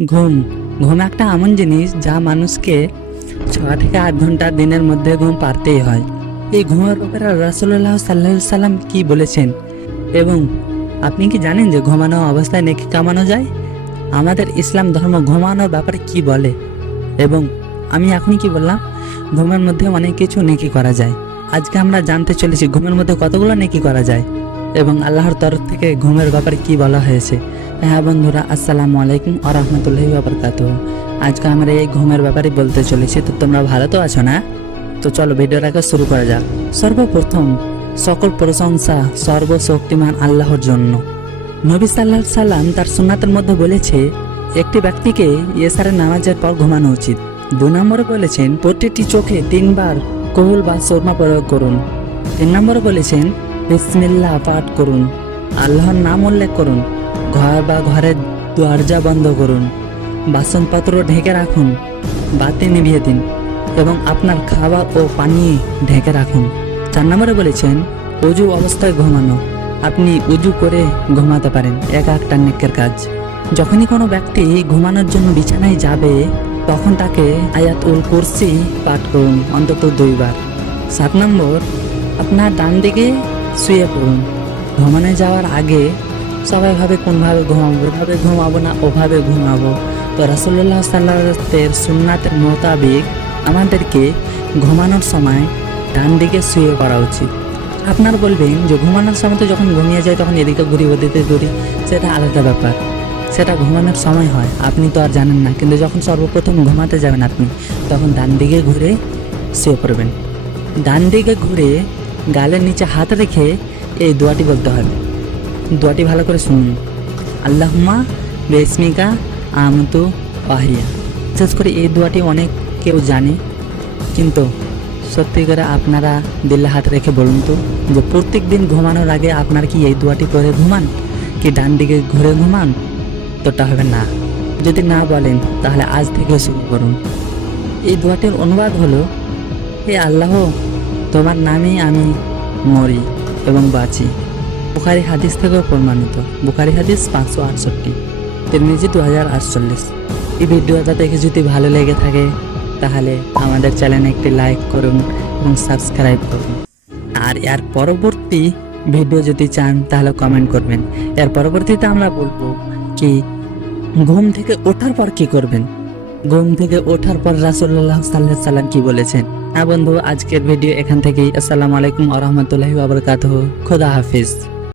ঘুম। ঘুম একটা এমন জিনিস যা মানুষকে ছ থেকে আট ঘণ্টা দিনের মধ্যে ঘুম পারতেই হয়। এই ঘুমের ব্যাপারে রাসুল্লাহ সাল্লাহ সাল্লাম কি বলেছেন? এবং আপনি কি জানেন যে ঘুমানো অবস্থায় নেকি কামানো যায়? আমাদের ইসলাম ধর্ম ঘুমানোর ব্যাপারে কি বলে? এবং আমি এখন কি বললাম? ঘুমের মধ্যে অনেক কিছু নেকি করা যায়। আজকে আমরা জানতে চলেছি ঘুমের মধ্যে কতগুলো নেকি করা যায়। এবং আল্লাহর তরফ থেকে ঘুমের ব্যাপারে কি বলা হয়েছে? হ্যাঁ বন্ধুরা, আসসালামু আলাইকুম আ রহমতুল্লাহি বাবরকাত আজকে আমরা এই ঘুমের ব্যাপারে বলতে চলেছি, তো তোমরা ভালো তো আছো না? তো চলো ভিডিওটাকে শুরু করা যাক। সর্বপ্রথম, সকল প্রশংসা সর্বশক্তিমান আল্লাহর জন্য। নবী সাল্লাহ সাল্লাম তার সুন্নাতের মধ্যে বলেছে, একটি ব্যক্তিকে ইয়েসারের নামাজের পর ঘুমানো উচিত। দু নম্বরে বলেছেন, প্রতিটি চোখে তিনবার কহুল বা শর্মা প্রয়োগ করুন। তিন নম্বরে বলেছেন, বিসমিল্লাহ পাঠ করুন। আল্লাহর নাম উল্লেখ করুন। ঘর বা ঘরের দরজা বন্ধ করুন। বাসনপত্র ঢেকে রাখুন। বাতি নিভিয়ে দিন এবং আপনার খাবার ও পানি ঢেকে রাখুন। চার নম্বরে বলেছেন, উজু অবস্থায় ঘুমানো। আপনি উজু করে ঘুমাতে পারেন। এক একটা নেকের কাজ। যখনই কোনো ব্যক্তি ঘুমানোর জন্য বিছানায় যাবে, তখন তাকে আয়াত উল কুরসি পাঠ করুন, অন্তত দুইবার। সাত নম্বর, আপনার ডান দিকে শুয়ে পড়ুন। ভ্রমণে যাওয়ার আগে সবাই ভাবে কোনভাবে ঘুমাবো এভাবে ঘুমাবো না, ওভাবে ঘুমাবো। তো রাসুল্লাহ সাল্লাহের সুন্নাতের মোতাবেক আমাদেরকে ঘুমানোর সময় ডান দিকে শুয়ে পড়া উচিত। আপনার বলবেন যে ঘুমানোর সময় তো যখন ঘুমিয়ে যায় তখন এদিকে ঘুরি, ওদিকে ঘুরি, সেটা আলাদা ব্যাপার। সেটা ঘুমানোর সময় হয়, আপনি তো আর জানেন না, কিন্তু যখন সর্বপ্রথম ঘুমাতে যাবেন আপনি, তখন ডান দিকে ঘুরে শুয়ে পড়বেন। ডান দিকে ঘুরে গালের নিচে হাত রেখে এই দোয়াটি বলতে হবে। দোয়াটি ভালো করে শুনুন। আল্লাহমা বেসমিকা আমতু আহিয়া বিশেষ করে এই দোয়াটি অনেক কেউ জানে। কিন্তু সত্যি করে আপনারা দিল্লা হাত রেখে বলুন তো, যে প্রত্যেক দিন ঘুমানোর আগে আপনার কি এই দোয়াটি করে ঘুমান? কি ডান দিকে ঘুরে ঘুমান? তোটা হবে না। যদি না বলেন, তাহলে আজ থেকে শুরু করুন। এই দোয়াটির অনুবাদ হলো, হে আল্লাহ, তোমার নামেই আমি মরি এবং বাঁচি। বুখারি হাদিস থেকেও প্রমাণিত। বুখারি হাদিস পাঁচশো আটষট্টি। তিরমিজি দু হাজার আটচল্লিশ। এই ভিডিওটা দেখে যদি ভালো লেগে থাকে, তাহলে আমাদের চ্যানেলে একটি লাইক করুন এবং সাবস্ক্রাইব করুন। আর এর পরবর্তী ভিডিও যদি চান, তাহলে কমেন্ট করবেন। এর পরবর্তীতে আমরা বলব কি, ঘুম থেকে ওঠার পর কি করবেন? ঘুম থেকে ওঠার পর রাসুল্লাহ সাল্লাহ সাল্লাম কি বলেছেন? হ্যাঁ বন্ধু, আজকের ভিডিও এখান থেকেই। আসসালামু আলাইকুম আ আবরকাত খোদা হাফিজ।